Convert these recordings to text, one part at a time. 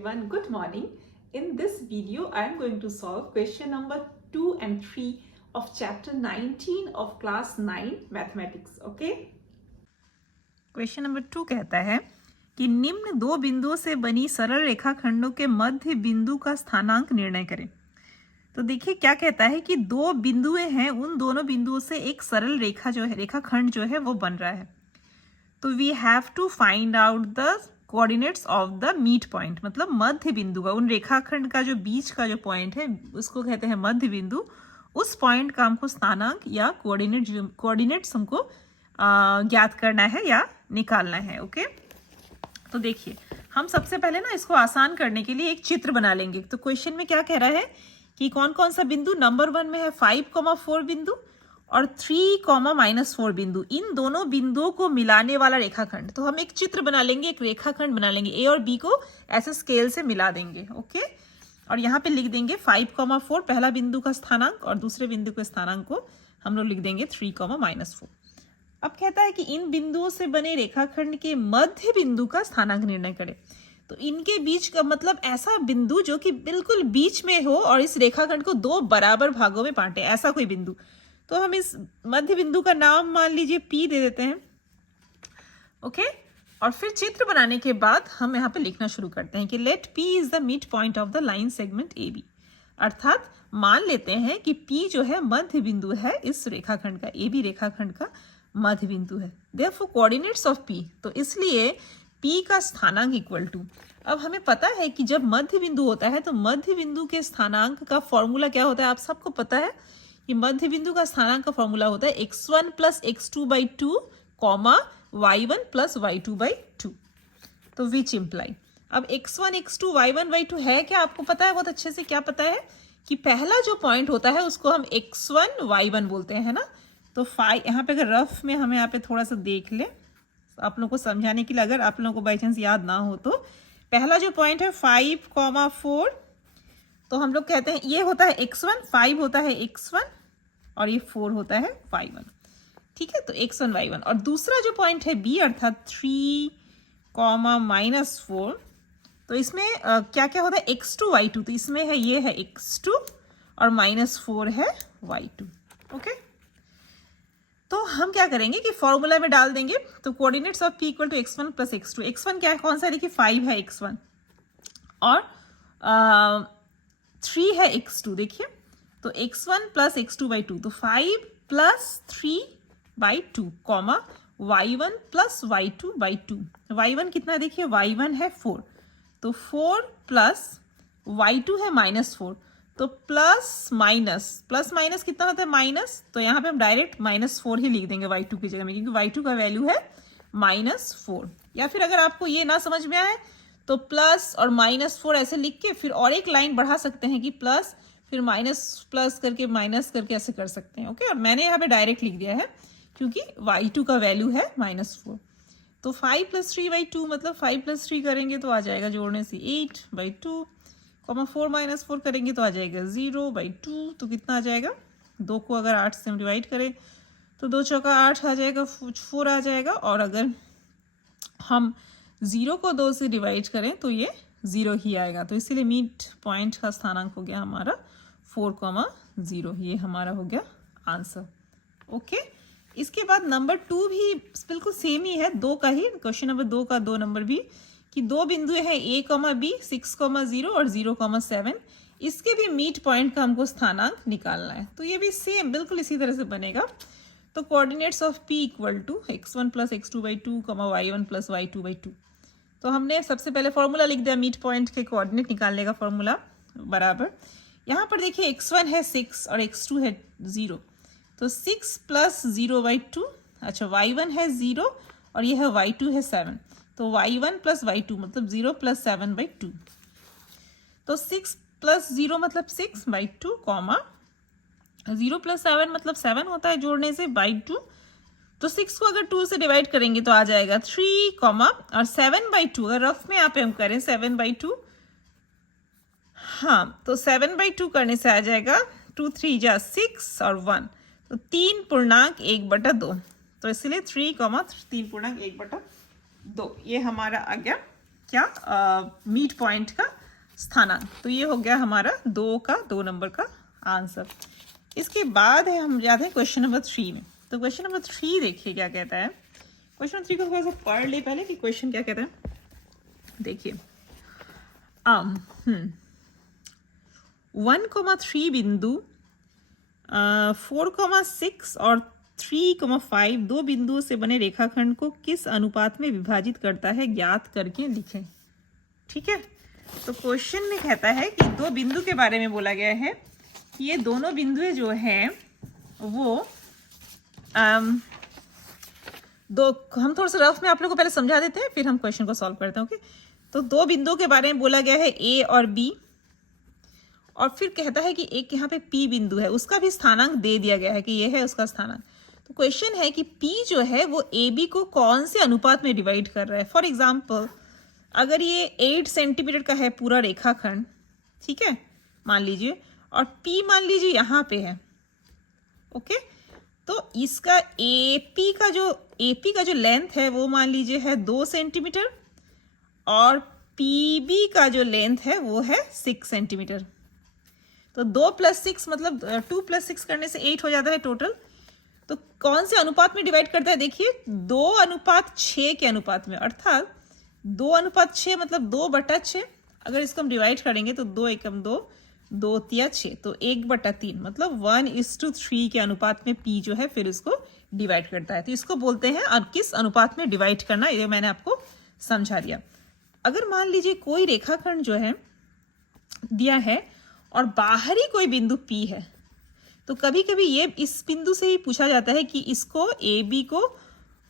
everyone, good morning. In this video, I am going to solve question number 2 and 3 of chapter 19 of class 9 mathematics. Okay? Question number 2 कहता है कि निम्न दो बिंदुओं से बनी सरल रेखाखंडों के मध्य बिंदु का स्थानांक निर्णय करें। तो देखिए क्या कहता है कि दो बिंदुएं हैं, उन दोनों बिंदुओं से एक सरल रेखाखंड जो है वो बन रहा है। तो we have to find out the coordinates of the meet point, मतलब मध्य बिंदु का, उन रेखाखंड का जो बीच का जो पॉइंट है उसको कहते हैं मध्य बिंदु। उस पॉइंट का हमको स्थानांक या कोऑर्डिनेट्स हमको ज्ञात करना है या निकालना है। ओके, तो देखिए हम सबसे पहले ना इसको आसान करने के लिए एक चित्र बना लेंगे। तो क्वेश्चन में क्या कह रहा है कि कौन कौन सा बिंदु, नंबर 1 में है 5,4 बिंदु और 3,-4 बिंदु, इन दोनों बिंदुओं को मिलाने वाला रेखाखंड। तो हम एक चित्र बना लेंगे, एक रेखाखंड बना लेंगे, ए और बी को ऐसे स्केल से मिला देंगे। ओके, और यहाँ पे लिख देंगे 5,4 पहला बिंदु का स्थानांक और दूसरे बिंदु के स्थानांक को हम लोग लिख देंगे 3,-4। अब कहता है कि इन बिंदुओं से बने रेखाखंड के मध्य बिंदु का स्थानांक निर्णय करें। तो इनके बीच का मतलब ऐसा बिंदु जो कि बिल्कुल बीच में हो और इस रेखाखंड को दो बराबर भागों में बांटे, ऐसा कोई बिंदु। तो हम इस मध्य बिंदु का नाम मान लीजिए P दे देते हैं। ओके, और फिर चित्र बनाने के बाद हम यहाँ पे लिखना शुरू करते हैं कि let P is the mid point of the line segment AB। अर्थात मान लेते हैं कि P जो है मध्य बिंदु है इस रेखाखंड का, AB रेखाखंड का मध्य बिंदु है। देयरफॉर कोऑर्डिनेट्स ऑफ P, तो इसलिए P का स्थानांक इक्वल टू, अब हमें पता है कि जब मध्य बिंदु होता है तो मध्य बिंदु के स्थानांक का फॉर्मूला क्या होता है, आप सबको पता है कि मध्य बिंदु का स्थानांक का फॉर्मूला होता है x1 + x2/2, y1 + y2/2। तो विच इम्प्लाई, अब x1 x2 y1/2 है क्या, आपको पता है बहुत अच्छे से। क्या पता है कि पहला जो पॉइंट होता है उसको हम x1 y1 बोलते हैं, है ना। तो यहाँ पे अगर रफ में हमें यहाँ पे थोड़ा सा देख ले आप लोगों को समझाने के लिए, अगर आप लोगों को बाई चांस याद ना हो तो पहला जो पॉइंट है 5,4, तो हम लोग कहते हैं ये होता है x1, 5 होता है x1 और ये 4 होता है y1। ठीक है, तो x1 y1। और दूसरा जो पॉइंट है b अर्थात 3,-4, तो इसमें क्या क्या होता है x2 y2, तो इसमें है ये है x2 और -4 है y2। ओके, तो हम क्या करेंगे कि फॉर्मूला में डाल देंगे। तो coordinates of P equal to x1 + x2। x1 क्या है, कौन सा है, देखिए 5 है x1 और 3 है x2। देखिए तो x1 + x2/2, तो 5 + 3/2, y1 + y2/2। y1 कितना है, देखिए y1 है 4, तो 4 + y2 है -4, तो प्लस माइनस कितना होता है माइनस, तो यहाँ पे हम डायरेक्ट -4 ही लिख देंगे y2 की जगह में, क्योंकि y2 का वैल्यू है -4। या फिर अगर आपको ये ना समझ में आए तो प्लस और -4 ऐसे लिख के फिर और एक लाइन बढ़ा सकते हैं कि प्लस फिर प्लस करके माइनस करके ऐसे कर सकते हैं। ओके, और मैंने यहाँ पे डायरेक्ट लिख दिया है क्योंकि y2 का वैल्यू है -4। तो 5 + 3/2 मतलब 5 + 3 करेंगे तो आ जाएगा जोड़ने से 8/2, 4 - 4 करेंगे तो आ जाएगा 0/2। तो कितना आ जाएगा, 2 को अगर 8 से हम डिवाइड करें तो 2 चौका 8 आ जाएगा, 4 आ जाएगा। और अगर हम 0 को 2 से डिवाइड करें तो ये 0 ही आएगा। तो इसीलिए मिड पॉइंट का स्थानांक हो गया हमारा 4,0। ये हमारा हो गया आंसर। ओके, इसके बाद नंबर 2 भी बिल्कुल सेम ही है, 2 का ही, क्वेश्चन नंबर 2 का 2 नंबर भी, कि दो बिंदु है a, b 6,0 और 0,7। इसके भी मीट पॉइंट का हमको स्थानांक निकालना है। तो ये भी सेम बिल्कुल इसी तरह से बनेगा। तो coordinates of P equal to x1 + x2/2, y1 + y2/2। तो हमने सबसे पहले फॉर्मूला लिख दिया मीट पॉइंट के कोऑर्डिनेट निकालने का फॉर्मूला बराबर। यहाँ पर देखिए x1 है 6 और x2 है 0, तो 6 + 0/2। अच्छा, y1 है 0 और ये है y2 है 7, तो y1 + y2 मतलब 0 + 7/2। तो 6 + 0 मतलब 6/2, 0 + 7 मतलब 7 होता है जोड़ने से /2। तो 6 को अगर 2 से डिवाइड करेंगे तो आ जाएगा 3, और 7/2 अगर रफ में यहाँ पे हम करें 7/2, हाँ, तो 7/2 करने से आ जाएगा 2 × 3 = 6 और 1, तो 3.1/2। तो इसलिए 3, 3.1/2 ये हमारा आ गया क्या मिड पॉइंट का स्थानांक। तो ये हो गया हमारा 2 नंबर का आंसर। इसके बाद है हम जाते हैं क्वेश्चन नंबर 3 में। तो क्वेश्चन नंबर 3 देखिए क्या कहता है। क्वेश्चन नंबर 3 को थोड़ा सा पढ़ ले पहले कि क्वेश्चन क्या कहता है। देखिए 1,3 बिंदु 4,6 और 3,5 दो बिंदुओं से बने रेखाखंड को किस अनुपात में विभाजित करता है, ज्ञात करके लिखें। ठीक है, तो क्वेश्चन में कहता है कि दो बिंदु के बारे में बोला गया है कि ये दोनों बिंदुएं जो हैं वो हम थोड़ा सा रफ में आप लोगों को पहले समझा देते हैं, फिर हम क्वेश्चन को सॉल्व करते हैं। ओके, तो दो बिंदुओं के बारे में बोला गया है ए और बी, और फिर कहता है कि एक यहाँ पे पी बिंदु है, उसका भी स्थानांक दे दिया गया है कि ये है उसका स्थानांक। तो क्वेश्चन है कि पी जो है वो ए बी को कौन से अनुपात में डिवाइड कर रहा है। फॉर एग्जाम्पल अगर ये 8 सेंटीमीटर का है पूरा रेखाखंड, ठीक है, मान लीजिए, और पी मान लीजिए यहाँ पे है। ओके, तो इसका एपी का जो लेंथ है वो मान लीजिए है 2 सेंटीमीटर, और पीबी का जो लेंथ है वो है 6 सेंटीमीटर। तो 2 + 6 मतलब 2 + 6 करने से 8 हो जाता है टोटल। तो कौन से अनुपात में डिवाइड करता है, देखिए 2:6 के अनुपात में, अर्थात 2:6 मतलब 2/6। अगर इसको हम डिवाइड करेंगे तो 2 एकम 2, 2 तिया 6, तो 1/3 मतलब 1:3 के अनुपात में पी जो है फिर इसको डिवाइड करता है। तो इसको बोलते हैं अब किस अनुपात में डिवाइड करना, ये मैंने आपको समझा दिया। अगर मान लीजिए कोई रेखाखंड जो है दिया है और बाहरी कोई बिंदु पी है, तो कभी कभी ये इस बिंदु से ही पूछा जाता है कि इसको ए बी को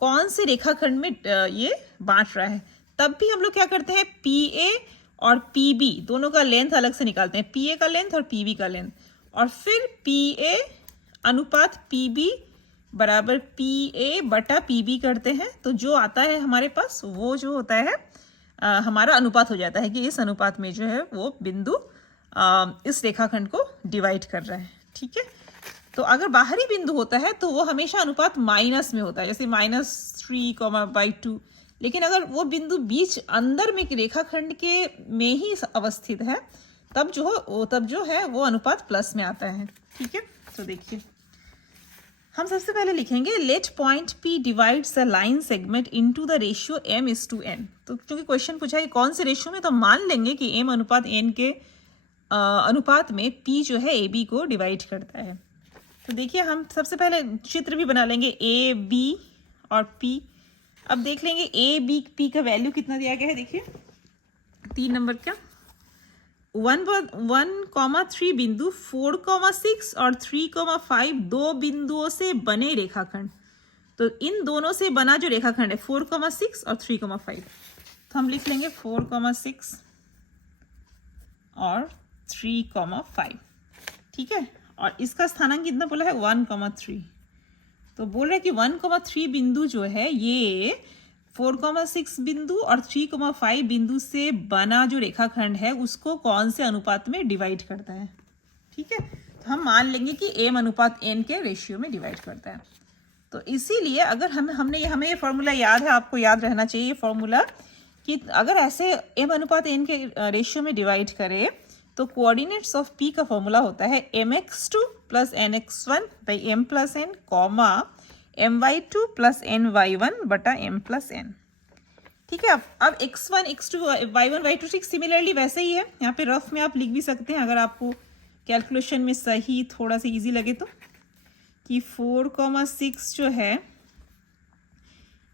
कौन से रेखाखंड में ये बांट रहा है। तब भी हम लोग क्या करते हैं, पी ए और पी बी दोनों का लेंथ अलग से निकालते हैं, पी ए का लेंथ और पी बी का लेंथ, और फिर पी ए अनुपात पी बी बराबर पी ए बटा पी बी करते हैं। तो जो आता है हमारे पास वो जो होता है हमारा अनुपात हो जाता है कि इस अनुपात में जो है वो बिंदु इस रेखाखंड को डिवाइड कर रहा है। ठीक है, तो अगर बाहरी बिंदु होता है तो वो हमेशा अनुपात माइनस में होता है, जैसे -3,/2। लेकिन अगर वो बिंदु बीच अंदर में रेखाखंड के में ही अवस्थित है तब जो है वो अनुपात प्लस में आता है। ठीक है, तो देखिए हम सबसे पहले लिखेंगे let point P divides the line segment into the ratio m:n। तो क्योंकि क्वेश्चन पूछा है कौन से रेशियो में, तो मान लेंगे कि m/n के अनुपात में P जो है AB को डिवाइड करता है। तो देखिए हम सबसे पहले चित्र भी बना लेंगे AB और P। अब देख लेंगे AB का वैल्यू कितना दिया गया है। देखिए 3 नंबर का 1,3 बिंदु 4,6 और 3,5 दो बिंदुओं से बने रेखाखंड। तो इन दोनों से बना जो रेखाखंड है 4,6 और 3,5, तो हम लिख लेंगे 4,6 और 3,5। ठीक है, और इसका स्थानांक कितना बोला है 1,3। तो बोल रहे हैं कि 1,3 बिंदु जो है ये 4,6 बिंदु और 3,5 बिंदु से बना जो रेखाखंड है उसको कौन से अनुपात में डिवाइड करता है। ठीक है, तो हम मान लेंगे कि m/n के रेशियो में डिवाइड करता है। तो इसीलिए अगर हमें ये फॉर्मूला याद है, आपको याद रहना चाहिए ये फॉर्मूला, कि अगर ऐसे m/n के रेशियो में डिवाइड करें तो कोऑर्डिनेट्स ऑफ P का फॉर्मूला होता है mx2 + nx1 / m+n, my2 + ny1 बटा m+n। ठीक है, अब x1 x2 y1 y2 ठीक सिमिलरली वैसे ही है, यहाँ पे रफ में आप लिख भी सकते हैं अगर आपको कैलकुलेशन में सही थोड़ा सा इजी लगे तो, कि 4,6 जो है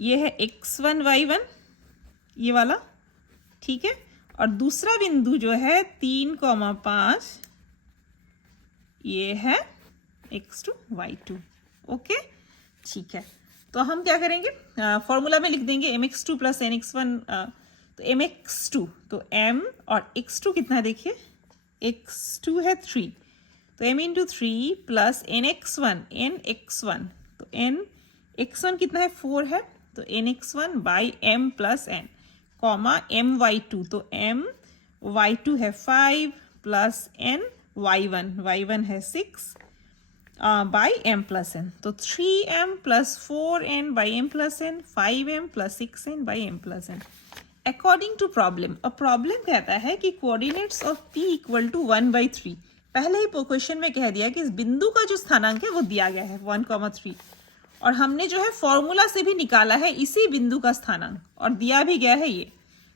ये है x1 y1 ये वाला। ठीक है, और दूसरा बिंदु जो है 3,5 ये है x2 y2। ओके, ठीक है, तो हम क्या करेंगे फॉर्मूला में लिख देंगे mx2 + nx1। तो mx2 तो m और x2 कितना है, देखिए x2 है 3, तो m × 3 + nx1 तो nx1 कितना है 4 है, तो nx1 / m+n, my2 तो my2 है 5 + ny1 है 6 by m+n, तो 3m + 4n by m+n, 5m + 6n by m+n। According to problem, और प्रॉब्लम कहता है कि coordinates of p equal to 1/3। पहले ही क्वेश्चन में कह दिया कि इस बिंदु का जो स्थानांक है वो दिया गया है 1,3, और हमने जो है फॉर्मूला से भी निकाला है इसी बिंदु का स्थानांक और दिया भी गया है ये।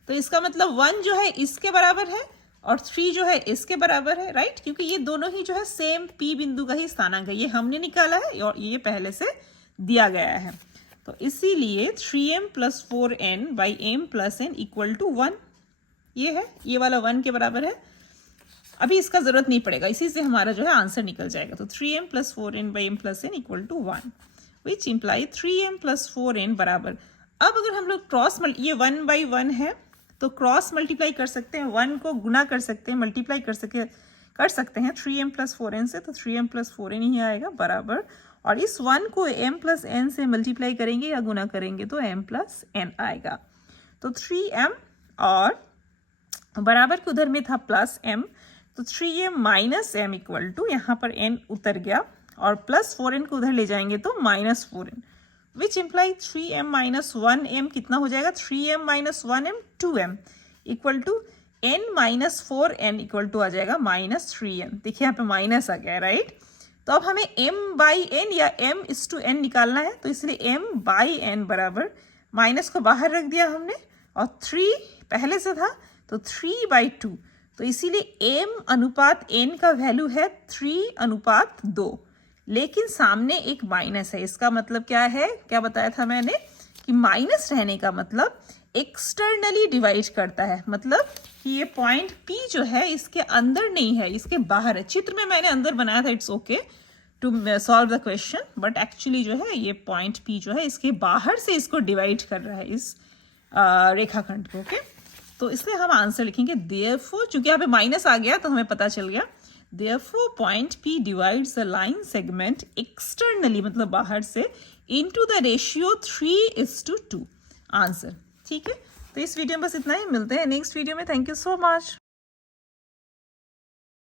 तो इसका मतलब 1 जो है इसके बराबर है और 3 जो है इसके बराबर है, राइट, क्योंकि ये दोनों ही जो है सेम p बिंदु का ही स्थानांक है, ये हमने निकाला है और ये पहले से दिया गया है। तो इसीलिए 3m + 4n by m + n equal to 1, ये है, ये वाला 1 के बराबर है। अभी इसका जरूरत नहीं पड़ेगा, इसी से हमारा जो है आंसर निकल जाएगा। तो 3m + 4n by m + n equal to 1, which imply 3m + 4n बराबर। अब अगर हम लोग ये 1/1 है तो क्रॉस मल्टीप्लाई कर सकते हैं, 1 को गुना कर सकते हैं, मल्टीप्लाई कर सकते हैं 3m + 4n से, तो 3m + 4n ही आएगा बराबर। और इस 1 को m + n से मल्टीप्लाई करेंगे या गुना करेंगे तो m + n आएगा। तो 3m और बराबर के उधर में था +m, तो 3m - m इक्वल टू, यहाँ पर n उतर गया और +4n को उधर ले जाएंगे तो -4n, विच इम्प्लाई 3m - 1m कितना हो जाएगा, 3m - 1m 2m equal to n - 4n equal to आ जाएगा -3n। देखिए यहाँ पे माइनस आ गया, राइट। तो अब हमें m/n या m/n निकालना है, तो इसलिए m/n बराबर, माइनस को बाहर रख दिया हमने और 3 पहले से था तो 3/2, तो इसीलिए m/n का वैल्यू है 3/2, लेकिन सामने एक माइनस है। इसका मतलब क्या है, क्या बताया था मैंने कि माइनस रहने का मतलब एक्सटर्नली डिवाइड करता है, मतलब कि ये पॉइंट P जो है इसके अंदर नहीं है, इसके बाहर है। चित्र में मैंने अंदर बनाया था, it's okay to solve the question, but actually जो है ये पॉइंट P जो है इसके बाहर से इसको डिवाइड कर रहा है, इस रेखाखंड को, ओके। तो इसलिए हम आंसर लिखेंगे देयरफॉर, चूंकि यहाँ पे माइनस आ गया तो हमें पता चल गया, therefore point P divides the line segment externally, मतलब बाहर से, इनटू द रेशियो 3:2। आंसर, ठीक है। तो इस वीडियो में बस इतना ही, मिलते हैं नेक्स्ट वीडियो में। Thank you so much.